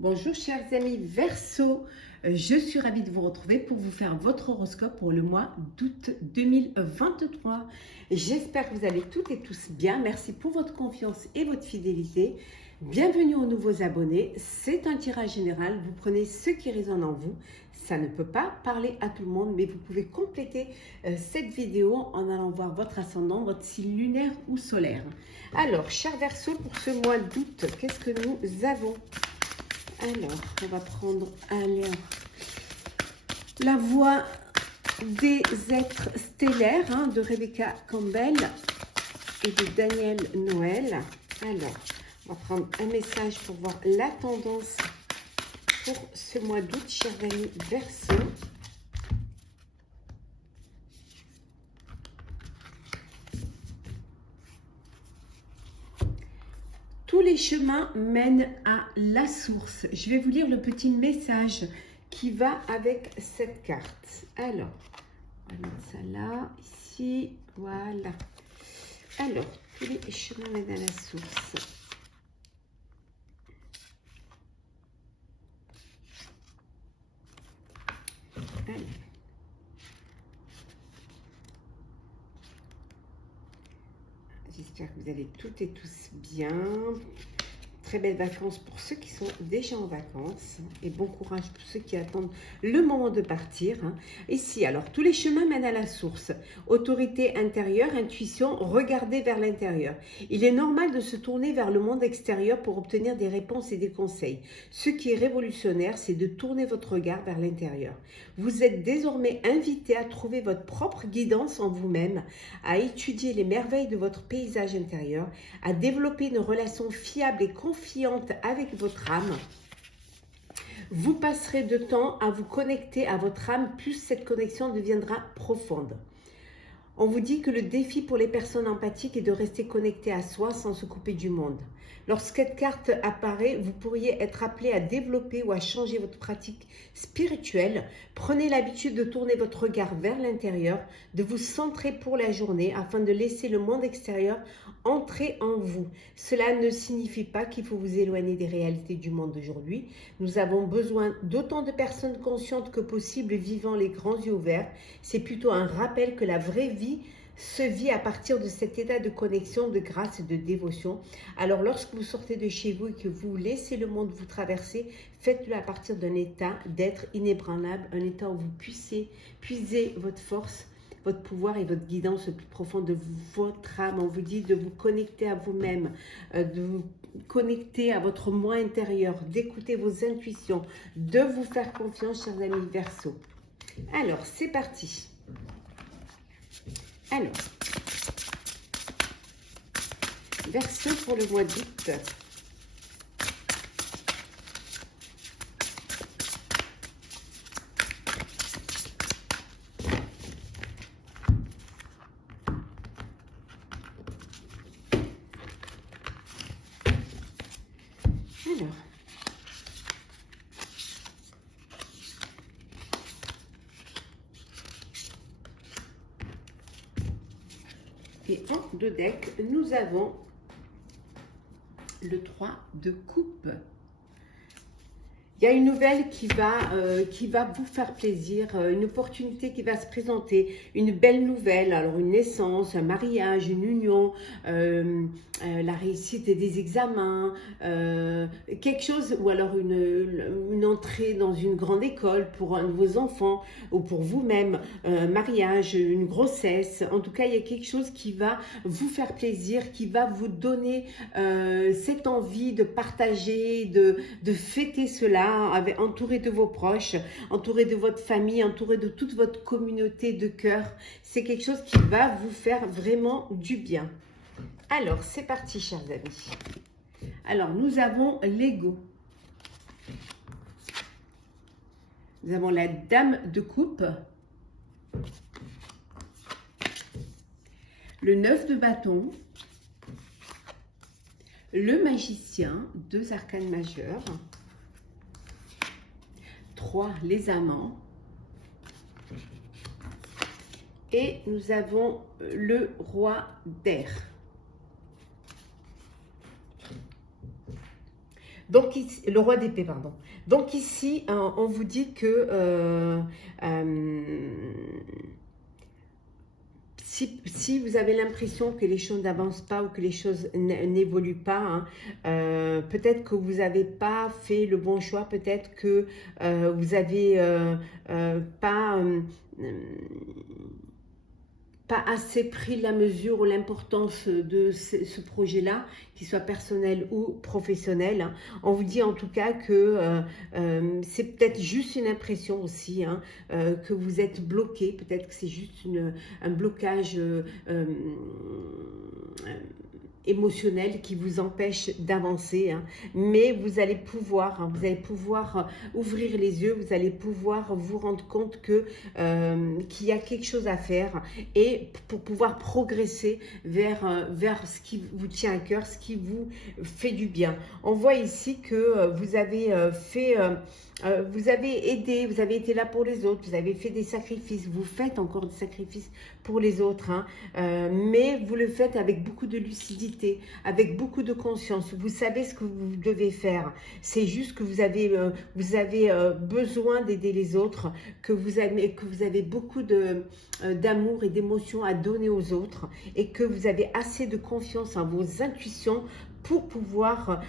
Bonjour chers amis Verseau, je suis ravie de vous retrouver pour vous faire votre horoscope pour le mois d'août 2023. J'espère que vous allez toutes et tous bien. Merci pour votre confiance et votre fidélité. Bienvenue aux nouveaux abonnés. C'est un tirage général. Vous prenez ce qui résonne en vous. Ça ne peut pas parler à tout le monde, mais vous pouvez compléter cette vidéo en allant voir votre ascendant, votre signe lunaire ou solaire. Alors, chers Verseau, pour ce mois d'août, qu'est-ce que nous avons ? Alors, on va prendre la voix des êtres stellaires de Rebecca Campbell et de Daniel Noël. Alors, on va prendre un message pour voir la tendance pour ce mois d'août, chers amis Verseau. Tous les chemins mènent à la source. Je vais vous lire le petit message qui va avec cette carte. Alors, on va mettre ça là, ici, voilà. Alors, tous les chemins mènent à la source. Allez. J'espère que vous allez toutes et tous bien. Très belles vacances pour ceux qui sont déjà en vacances et bon courage pour ceux qui attendent le moment de partir. Ici, alors, tous les chemins mènent à la source. Autorité intérieure, intuition, regardez vers l'intérieur. Il est normal de se tourner vers le monde extérieur pour obtenir des réponses et des conseils. Ce qui est révolutionnaire, c'est de tourner votre regard vers l'intérieur. Vous êtes désormais invité à trouver votre propre guidance en vous-même, à étudier les merveilles de votre paysage intérieur, à développer une relation fiable et confiante avec votre âme. Vous passerez de temps à vous connecter à votre âme, plus cette connexion deviendra profonde. On vous dit que le défi pour les personnes empathiques est de rester connecté à soi sans se couper du monde. Lorsque cette carte apparaît, vous pourriez être appelé à développer ou à changer votre pratique spirituelle. Prenez l'habitude de tourner votre regard vers l'intérieur, de vous centrer pour la journée afin de laisser le monde extérieur entrer en vous. Cela ne signifie pas qu'il faut vous éloigner des réalités du monde d'aujourd'hui. Nous avons besoin d'autant de personnes conscientes que possible vivant les grands yeux ouverts. C'est plutôt un rappel que la vraie vie se vit à partir de cet état de connexion, de grâce et de dévotion. Alors lorsque vous sortez de chez vous et que vous laissez le monde vous traverser, faites-le à partir d'un état d'être inébranlable, un état où vous puissiez puiser votre force, votre pouvoir et votre guidance le plus profond de votre âme. On vous dit de vous connecter à vous-même, de vous connecter à votre moi intérieur, d'écouter vos intuitions, de vous faire confiance, chers amis Verseau. Alors, c'est parti. Alors, Verseau pour le mois d'août. Alors, et en deux decks, nous avons le 3 de coupe. Il y a une nouvelle qui va vous faire plaisir, une opportunité qui va se présenter, une belle nouvelle, alors une naissance, un mariage, une union, la réussite des examens, quelque chose, ou alors une entrée dans une grande école pour un de vos enfants ou pour vous-même, un mariage, une grossesse. En tout cas, il y a quelque chose qui va vous faire plaisir, qui va vous donner cette envie de partager, de fêter cela, entouré de vos proches, entouré de votre famille, entouré de toute votre communauté de cœur. C'est quelque chose qui va vous faire vraiment du bien. Alors, c'est parti, chers amis. Alors, nous avons l'ego. Nous avons la dame de coupe. Le 9 de bâton. Le magicien, 2 arcanes majeures. 3, les amants. Et nous avons le roi d'air. Donc, ici, le roi d'épée, pardon. Donc ici, on vous dit que si vous avez l'impression que les choses n'avancent pas ou que les choses n'évoluent pas, hein, peut-être que vous n'avez pas fait le bon choix, peut-être que vous n'avez pas assez pris la mesure ou l'importance de ce projet-là, qu'il soit personnel ou professionnel. On vous dit en tout cas que c'est peut-être juste une impression aussi, hein, que vous êtes bloqué, peut-être que c'est juste un blocage émotionnel qui vous empêche d'avancer, hein. Mais vous allez pouvoir, hein, ouvrir les yeux, vous allez pouvoir vous rendre compte que qu'il y a quelque chose à faire et pour pouvoir progresser vers ce qui vous tient à cœur, ce qui vous fait du bien. On voit ici que vous avez vous avez aidé, vous avez été là pour les autres, vous avez fait des sacrifices, vous faites encore des sacrifices pour les autres, hein, mais vous le faites avec beaucoup de lucidité, avec beaucoup de conscience. Vous savez ce que vous devez faire. C'est juste que vous avez besoin d'aider les autres, que vous avez beaucoup d'amour et d'émotion à donner aux autres et que vous avez assez de confiance en vos intuitions pour pouvoir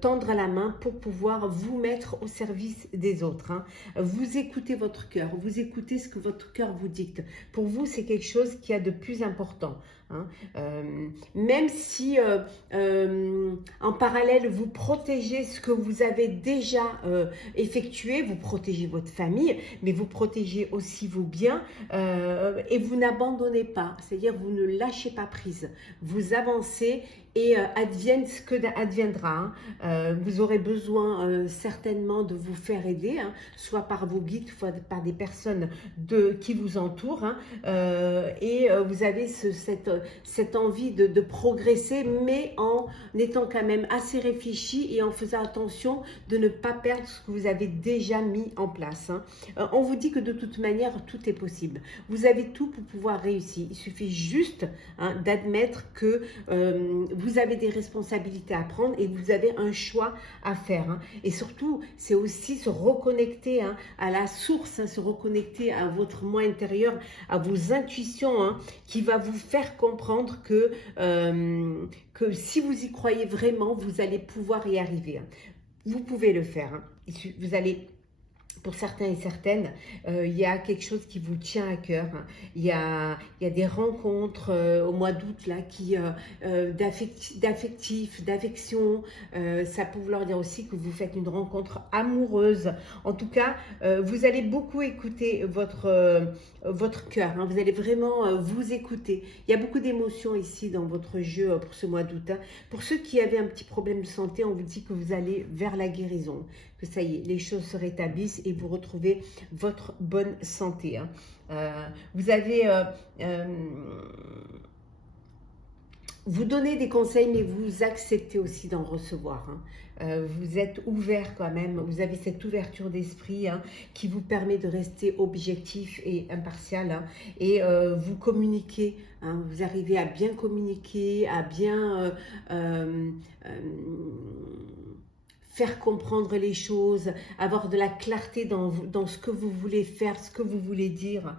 tendre la main, pour pouvoir vous mettre au service des autres, hein. Vous écoutez votre cœur, vous écoutez ce que votre cœur vous dicte. Pour vous, c'est quelque chose qui a de plus important, hein. Même si en parallèle, vous protégez ce que vous avez déjà effectué, vous protégez votre famille, mais vous protégez aussi vos biens et vous n'abandonnez pas, c'est-à-dire vous ne lâchez pas prise, vous avancez et advienne ce que adviendra, hein. Vous aurez besoin certainement de vous faire aider, hein, soit par vos guides, soit par des personnes qui vous entourent, hein, et vous avez cette envie de progresser, mais en étant quand même assez réfléchi et en faisant attention de ne pas perdre ce que vous avez déjà mis en place, hein. On vous dit que de toute manière, tout est possible. Vous avez tout pour pouvoir réussir. Il suffit juste, hein, d'admettre que vous avez des responsabilités à prendre et vous avez un choix à faire, hein. Et surtout, c'est aussi se reconnecter, hein, à la source, hein, se reconnecter à votre moi intérieur, à vos intuitions, hein, qui va vous faire comprendre que si vous y croyez vraiment, vous allez pouvoir y arriver, hein. Vous pouvez le faire, hein. Vous allez... Pour certains et certaines, il y a quelque chose qui vous tient à cœur, hein. Il y a des rencontres au mois d'août là, d'affectif, d'affection. Ça peut vouloir dire aussi que vous faites une rencontre amoureuse. En tout cas, vous allez beaucoup écouter votre cœur, hein. Vous allez vraiment vous écouter. Il y a beaucoup d'émotions ici dans votre jeu pour ce mois d'août, hein. Pour ceux qui avaient un petit problème de santé, on vous dit que vous allez vers la guérison, que ça y est, les choses se rétablissent et vous retrouvez votre bonne santé, hein. Vous avez... vous donnez des conseils, mais vous acceptez aussi d'en recevoir, hein. Vous êtes ouvert quand même, vous avez cette ouverture d'esprit, hein, qui vous permet de rester objectif et impartial, hein, et vous communiquez, hein, vous arrivez à bien communiquer, à bien faire comprendre les choses, avoir de la clarté dans ce que vous voulez faire, ce que vous voulez dire,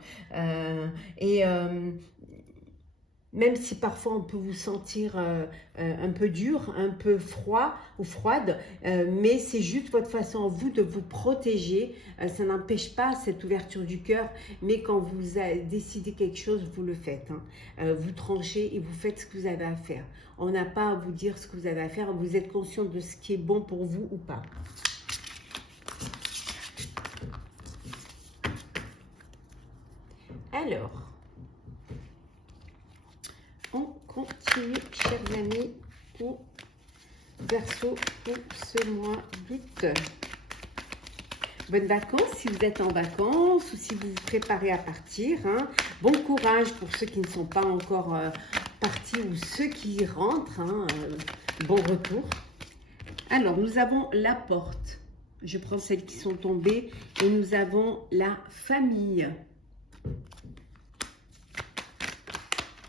même si parfois on peut vous sentir un peu dur, un peu froid ou froide, mais c'est juste votre façon à vous de vous protéger. Ça n'empêche pas cette ouverture du cœur, mais quand vous décidez quelque chose, vous le faites, hein. Vous tranchez et vous faites ce que vous avez à faire. On n'a pas à vous dire ce que vous avez à faire, vous êtes conscient de ce qui est bon pour vous ou pas. Alors, on continue, chers amis, pour Verseau pour ce mois d'août. Bonnes vacances si vous êtes en vacances ou si vous vous préparez à partir, hein. Bon courage pour ceux qui ne sont pas encore partis ou ceux qui rentrent, hein. Bon retour. Alors, nous avons la porte. Je prends celles qui sont tombées et nous avons la famille.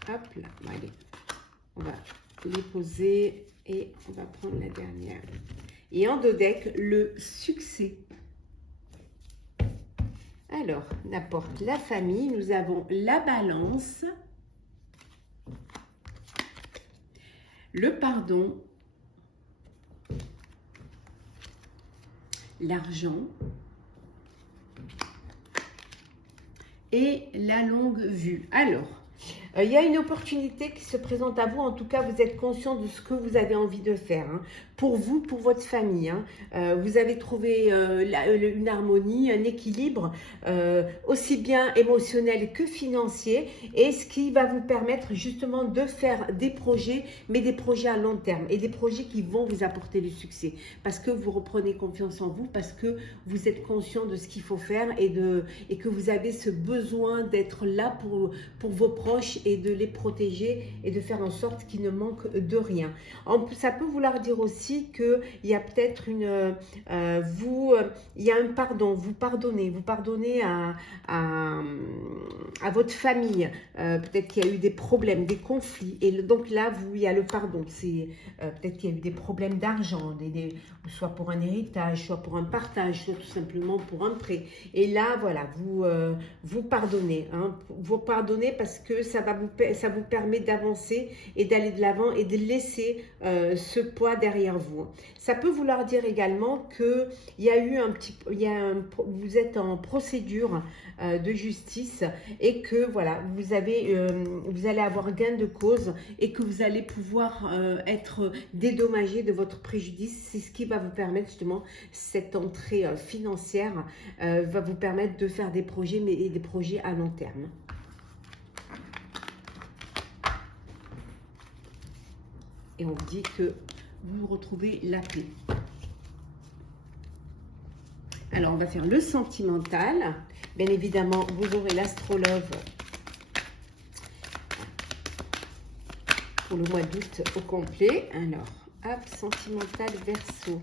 Hop là, allez, on va les poser et on va prendre la dernière. Et en 2 decks, le succès. Alors, n'importe la famille, nous avons la balance, le pardon, l'argent et la longue vue. Alors, il y a une opportunité qui se présente à vous. En tout cas, vous êtes conscient de ce que vous avez envie de faire. Hein. Pour vous, pour votre famille. Hein. Vous avez trouvé une harmonie, un équilibre, aussi bien émotionnel que financier. Et ce qui va vous permettre justement de faire des projets, mais des projets à long terme. Et des projets qui vont vous apporter du succès. Parce que vous reprenez confiance en vous, parce que vous êtes conscient de ce qu'il faut faire et que vous avez ce besoin d'être là pour vos proches et de les protéger et de faire en sorte qu'ils ne manquent de rien. Ça peut vouloir dire aussi qu'il y a peut-être il y a un pardon, vous pardonnez à votre famille, peut-être qu'il y a eu des problèmes, des conflits, et donc là, il y a le pardon, c'est peut-être qu'il y a eu des problèmes d'argent, soit pour un héritage, soit pour un partage, soit tout simplement pour un prêt, et là, voilà, vous pardonnez, hein, vous pardonnez parce que ça vous permet d'avancer et d'aller de l'avant et de laisser ce poids derrière vous. Ça peut vouloir dire également que vous êtes en procédure de justice et que voilà, vous allez avoir gain de cause et que vous allez pouvoir être dédommagé de votre préjudice. C'est ce qui va vous permettre justement, cette entrée financière va vous permettre de faire des projets, mais des projets à long terme. Et on vous dit que vous retrouvez la paix. Alors, on va faire le sentimental. Bien évidemment, vous aurez l'astrologue pour le mois d'août au complet. Alors, hop, sentimental Verseau.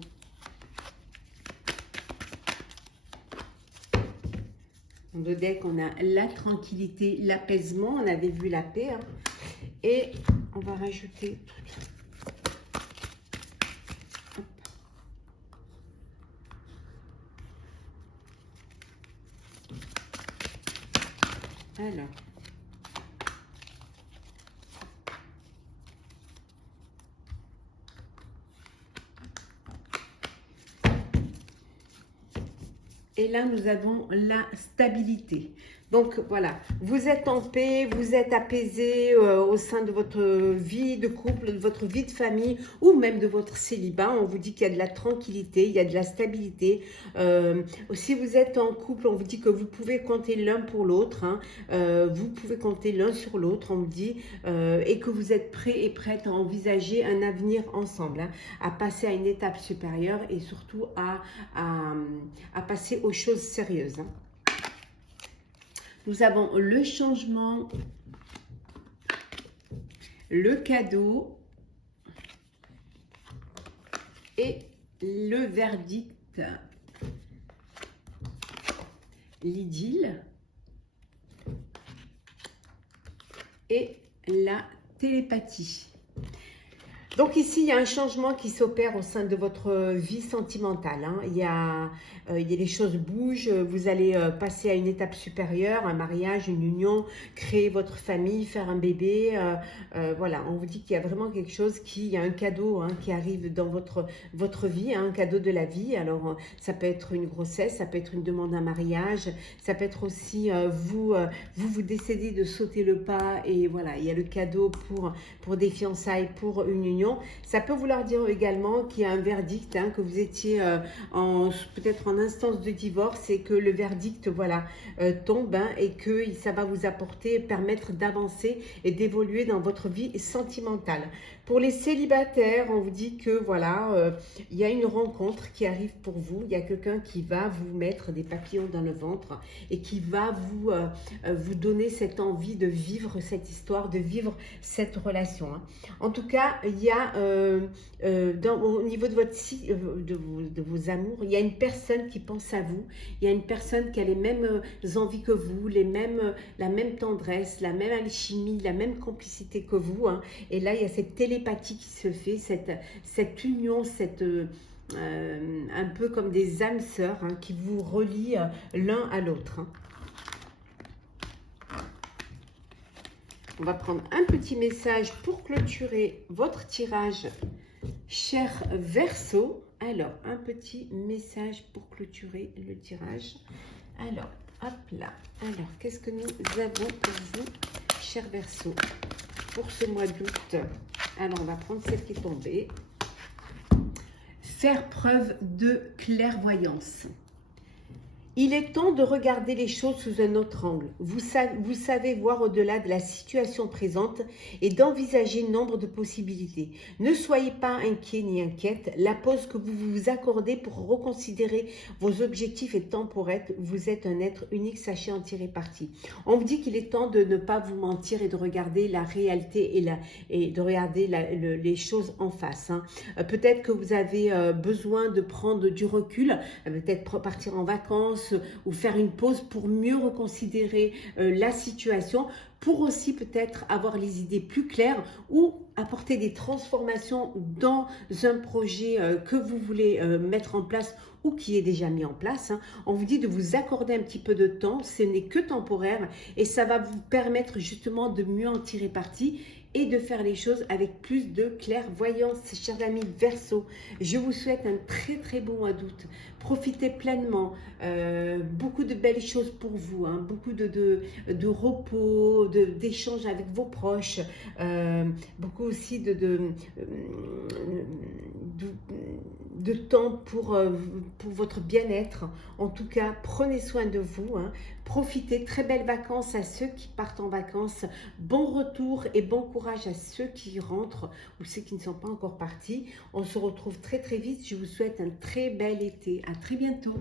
En 2 decks, on a la tranquillité, l'apaisement. On avait vu la paix. Hein. Et on va rajouter tout. Alors, et là, nous avons la stabilité. Donc, voilà, vous êtes en paix, vous êtes apaisé au sein de votre vie de couple, de votre vie de famille ou même de votre célibat. On vous dit qu'il y a de la tranquillité, il y a de la stabilité. Si vous êtes en couple, on vous dit que vous pouvez compter l'un pour l'autre. Hein. Vous pouvez compter l'un sur l'autre, on vous dit, et que vous êtes prêt et prête à envisager un avenir ensemble, hein, à passer à une étape supérieure et surtout à passer aux choses sérieuses. Hein. Nous avons le changement, le cadeau et le verdict, l'idylle et la télépathie. Donc ici, il y a un changement qui s'opère au sein de votre vie sentimentale. Hein. Les choses bougent, vous allez passer à une étape supérieure, un mariage, une union, créer votre famille, faire un bébé. Voilà, on vous dit qu'il y a vraiment quelque chose, il y a un cadeau, hein, qui arrive dans votre vie, hein, un cadeau de la vie. Alors, ça peut être une grossesse, ça peut être une demande d'un mariage, ça peut être aussi vous décidez de sauter le pas et voilà, il y a le cadeau pour des fiançailles, pour une union. Ça peut vouloir dire également qu'il y a un verdict, hein, que vous étiez peut-être en instance de divorce et que le verdict voilà, tombe, hein, et que ça va vous permettre d'avancer et d'évoluer dans votre vie sentimentale. Pour les célibataires, on vous dit que voilà, il y a une rencontre qui arrive pour vous. Il y a quelqu'un qui va vous mettre des papillons dans le ventre et qui va vous donner cette envie de vivre cette histoire, de vivre cette relation. Hein. En tout cas, il y a au niveau de vos amours, il y a une personne qui pense à vous. Il y a une personne qui a les mêmes envies que vous, la même tendresse, la même alchimie, la même complicité que vous. Hein. Et là, il y a cette télépathie qui se fait, cette union, un peu comme des âmes sœurs hein, qui vous relient l'un à l'autre. Hein. On va prendre un petit message pour clôturer votre tirage, cher Verseau. Alors, un petit message pour clôturer le tirage. Alors, hop là. Alors, qu'est-ce que nous avons pour vous, cher Verseau, pour ce mois d'août? Alors, on va prendre celle qui est tombée. Faire preuve de clairvoyance. Il est temps de regarder les choses sous un autre angle. Vous savez voir au-delà de la situation présente et d'envisager nombre de possibilités. Ne soyez pas inquiet ni inquiète. La pause que vous vous accordez pour reconsidérer vos objectifs est temporaire. Vous êtes un être unique, sachez en tirer parti. On vous dit qu'il est temps de ne pas vous mentir et de regarder la réalité et de regarder les choses en face. Hein. Peut-être que vous avez besoin de prendre du recul, peut-être partir en vacances, ou faire une pause pour mieux reconsidérer la situation, pour aussi peut-être avoir les idées plus claires ou apporter des transformations dans un projet que vous voulez mettre en place ou qui est déjà mis en place. Hein. On vous dit de vous accorder un petit peu de temps, ce n'est que temporaire et ça va vous permettre justement de mieux en tirer parti et de faire les choses avec plus de clairvoyance. Chers amis Verseau, je vous souhaite un très bon mois d'août. Profitez pleinement, beaucoup de belles choses pour vous, hein, beaucoup de repos, d'échanges avec vos proches, beaucoup aussi de temps pour votre bien-être. En tout cas, prenez soin de vous. Hein. Profitez, très belles vacances à ceux qui partent en vacances. Bon retour et bon courage à ceux qui rentrent ou ceux qui ne sont pas encore partis. On se retrouve très vite. Je vous souhaite un très bel été. À très bientôt.